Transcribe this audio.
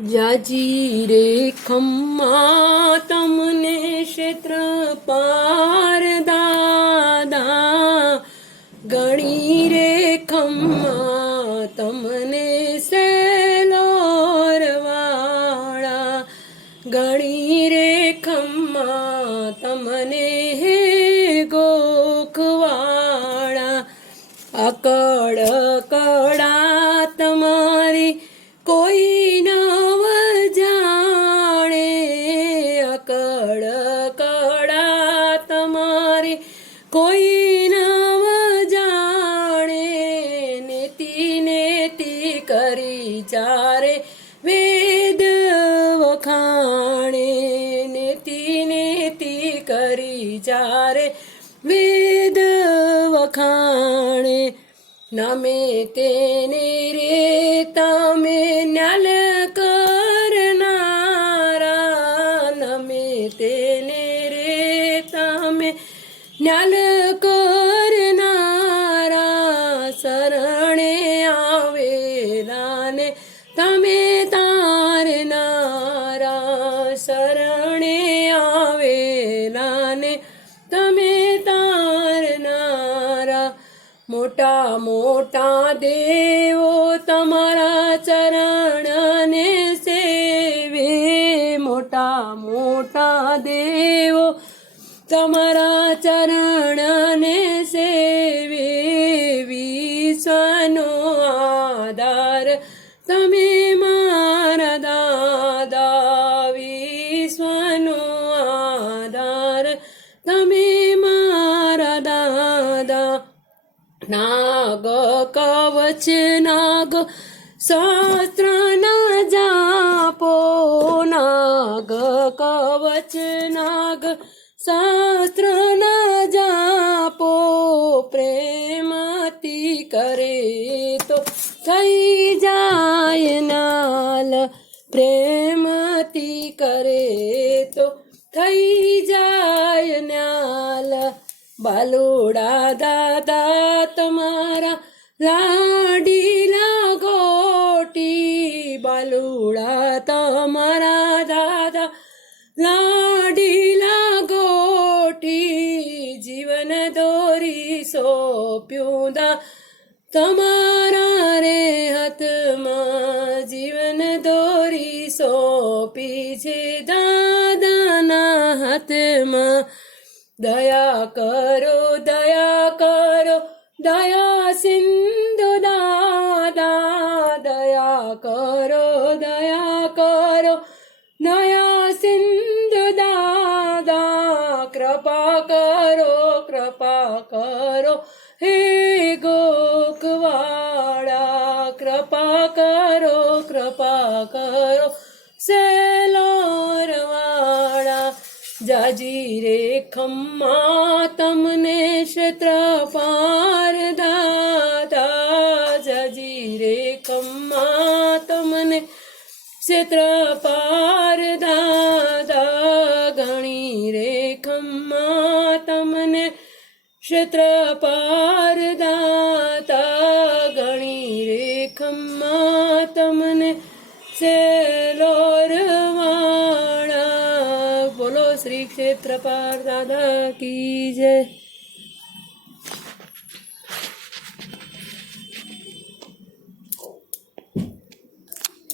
જાજી રે ખમ્મા, તમને ક્ષેત્ર પાર દાદા. ગણી રે ખમ્મા, તમને સેલોરવાળા ગણી રે ખમ્મા, તમને હે ગોખવાળા અકડ કડા તમારી કોઈ નવ કોઈ નામ જાણે નેતિ નેતિ કરી ચારે વેદ વખાણે નેતિ નેતિ કરી ચારે વેદ વખાણે. નમે તેને રે તમે ન્યાલ ન્યાલ કરનારા શરણે આવેલાને તમે તારનારા શરણે આવેલાને તમે તારનારા મોટા મોટા દેવો તમારા ચરણને સેવે. મોટા મોટા દેવો તમારા ચરણને સેવે વિશ્વનો આધાર. તમે મારા દાદા વિશ્વનો આધાર. તમે મારા દાદા નાગ, કવચ, નાગ, શાસ્ત્ર કરે તો થઈ જાય નાલ. પ્રેમથી કરે તો થઈ જાય નાલ. બાલોડા દાદા તમારા લાડીલા ગોટી. બાલુડા તમારા દાદા લાડીલા ગોટી. જીવન દોરી સોપ્યું દા તમારા રે હાથમાં જીવન દોરી સોંપી છે દાદાના હાથમાં. દયા કરો દયા કરો, દયા સિંધુ દાદા, દયા કરો દયા કરો. દયા સિંધુ દાદા, કૃપા કરો કૃપા કરો. હે ગોકવાળા કરો સેલોરવાળા જાજી રે ખમ્મા, તમને ક્ષેત્ર પાર દાતા જાજી રે ખમ્મા, તમને ક્ષેત્ર પાર દાતા ગણી રે ખમ્મા, તમને ક્ષેત્ર પાર દાતા ગણી રે ખમ્મા, તમને બોલો શ્રી ક્ષેત્ર પાર દાદા કી જય